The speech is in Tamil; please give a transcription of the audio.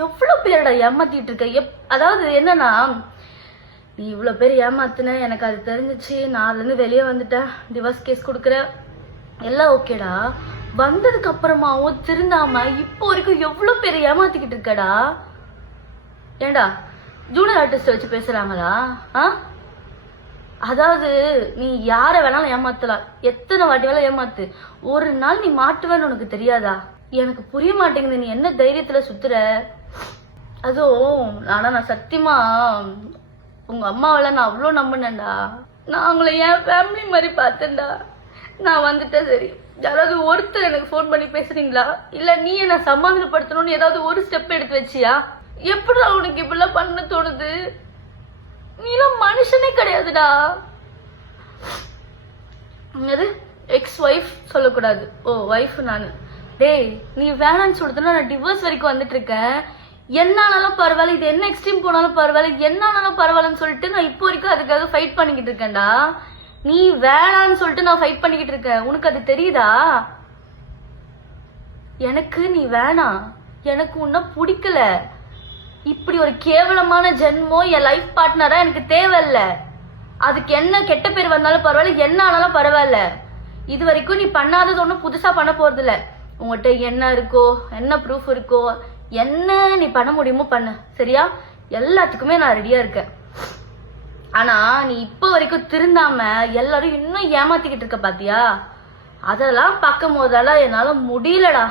எவ்வளவு பேரடா ஏமாத்திட்டு இருக்க. அதாவது என்னன்னா, நீ இவ்வளவு பேர் ஏமாத்துன, எனக்கு அது தெரிஞ்சிச்சு, நான் அதுல இருந்து வெளியே வந்துட்டேன், டிவோர்ஸ் கேஸ் கொடுக்குற எல்லாம் ஓகேடா. வந்ததுக்கு அப்புறமாவும் திருந்தாம இப்போ வரைக்கும் எவ்வளவு பேர் ஏமாத்திக்கிட்டு இருக்கடா. ஏண்டா ஜூனியர் ஆர்டிஸ்ட் வச்சு பேசுறாங்களா? அதாவது நீ யார வேணாலும் ஏமாத்தலாம், எத்தனை வாட்டி வேணாலும் ஏமாத்து, ஒரு நாள் நீ மாட்டுவேன்னு உனக்கு தெரியாதா? எனக்கு புரிய மாட்டேங்குது, நீ என்ன தைரியத்துல சுத்துற? அதுவும் நான் சத்தியமா உங்க அம்மாவெல்லாம் நான் அவ்வளோ நம்பினேன்டா. நான் அவங்கள என் ஃபேமிலி மாதிரி பார்த்தேன்டா. நான் வந்துட்டேன், சரி யாராவது ஒருத்தர் எனக்கு ஃபோன் பண்ணி பேசுறீங்களா, இல்ல நீ என்ன சமாதானப்படுத்தணும்னு ஏதாவது ஒரு ஸ்டெப் எடுத்து வச்சியா? எப்படிடா உனக்கு இப்படிலாம் பண்ண தோணுது? நீலாம் மனுஷனே கிடையாதுடா. எக்ஸ் ஒய்ஃப் சொல்லக்கூடாது, ஓ ஒய்ஃப் நானு. டேய் நீ வேணான்னு சொல்றதுன்னா நான் டிவோர்ஸ் வரைக்கும் வந்துட்டு இருக்கேன். என்னானாலும் பரவாயில்ல, இது என்ன எக்ஸ்ட்ரீம் போனாலும் பரவாயில்ல, என்னானாலும் பரவாயில்லன்னு சொல்லிட்டு நான் இப்போ வரைக்கும் அதுக்காக ஃபைட் பண்ணிக்கிட்டு இருக்கேன்டா. நீ வேணான்னு சொல்லிட்டு நான் ஃபைட் பண்ணிக்கிட்டு இருக்கேன், உனக்கு அது தெரியுதா? எனக்கு நீ வேணாம், எனக்கு உன்ன பிடிக்கல. இப்படி ஒரு கேவலமான ஜென்மம் என் லைஃப் பார்ட்னரா எனக்கு தேவையில்ல. அதுக்கு என்ன கெட்ட பேர் வந்தாலும் பரவாயில்ல, என்ன ஆனாலும் பரவாயில்ல. இது வரைக்கும் நீ பண்ணாதது ஒன்றும் புதுசா பண்ண போறது இல்ல. உங்கள்கிட்ட என்ன இருக்கோ, என்ன ப்ரூஃப் இருக்கோ, என்ன நீ பண்ண முடியுமோ பண்ணு, சரியா? எல்லாத்துக்குமே நான் ரெடியா இருக்கேன். ஆனா நீ இப்ப வரைக்கும் திருந்தாம எல்லாரும் இன்னும் ஏமாத்திக்கிட்டு இருக்க பாத்தியா? அதெல்லாம் பார்க்கும் போதெல்லாம் என்னால முடியலடா.